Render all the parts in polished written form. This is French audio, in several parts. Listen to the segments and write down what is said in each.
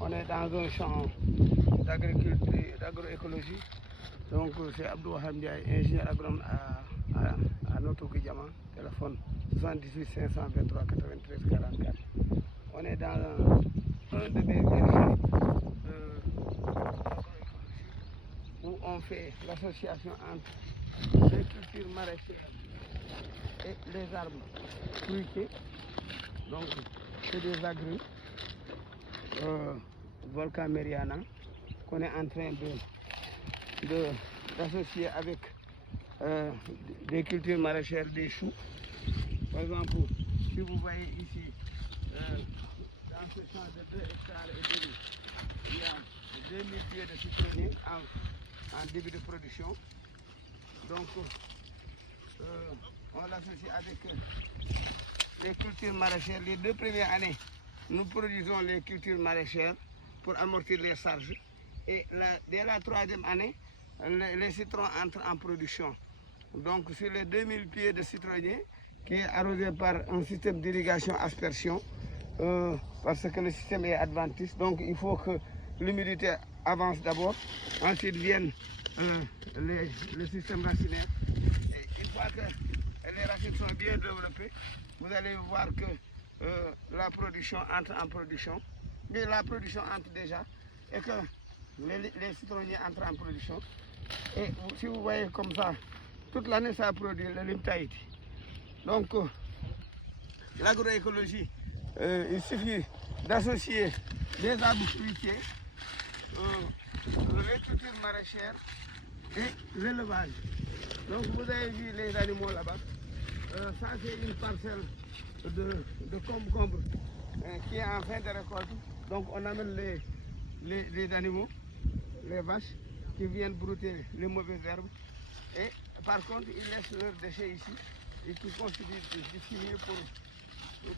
on est dans un champ d'agriculture, d'agroécologie. Donc c'est Abdou Hamdiaye, ingénieur agronome à Noto Guidjama, téléphone 78 523 93 44. On est dans un de mes vergers où on fait l'association entre les cultures maraîchères et les arbres fruitiers. Donc c'est des agrumes Volcan Meriana qu'on est en train d'associer avec des cultures maraîchères, des choux. Par exemple, si vous voyez ici, dans ce champ de 2 hectares et demi, il y a 2000 pieds de citronnier en début de production. Donc, on l'associe avec les cultures maraîchères. Les 2 premières années, nous produisons les cultures maraîchères pour amortir les charges. Et dès la 3e année, les citrons entrent en production. Donc sur les 2000 pieds de citronnier, qui est arrosé par un système d'irrigation aspersion, parce que le système est adventiste, donc il faut que l'humidité avance d'abord, ensuite viennent le système racinaire. Et une fois que les racines sont bien développées, vous allez voir que la production entre en production. Mais la production entre déjà et que les citronniers entrent en production. Et si vous voyez comme ça, toute l'année ça produit le lime Tahiti. Donc l'agroécologie, il suffit d'associer les arbres fruitiers, les cultures maraîchères et l'élevage. Donc vous avez vu les animaux là-bas. Ça c'est une parcelle de concombre qui est en fin de récolte. Donc on amène les animaux, les vaches, qui viennent brouter les mauvaises herbes. Et par contre, ils laissent leurs déchets ici et qui constituent du fumier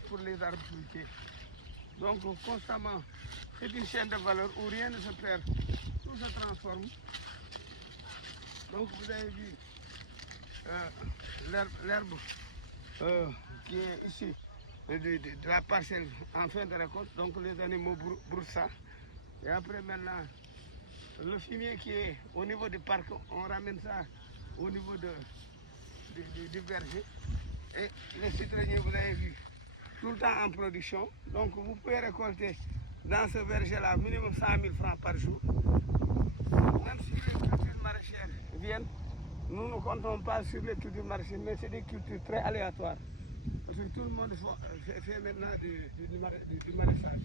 pour les arbres fruitiers. Donc constamment, c'est une chaîne de valeur où rien ne se perd, tout se transforme. Donc vous avez vu l'herbe qui est ici de la parcelle en fin de récolte. Donc les animaux broutent ça. Et après maintenant, le fumier qui est au niveau du parc, on ramène ça au niveau du verger. Et les citronniers, vous avez vu, tout le temps en production. Donc vous pouvez récolter dans ce verger-là minimum 100 000 francs par jour. Même si les cultures maraîchères viennent, nous ne comptons pas sur les cultures maraîchères, mais c'est des cultures très aléatoires. Parce que tout le monde fait maintenant du maraîchage.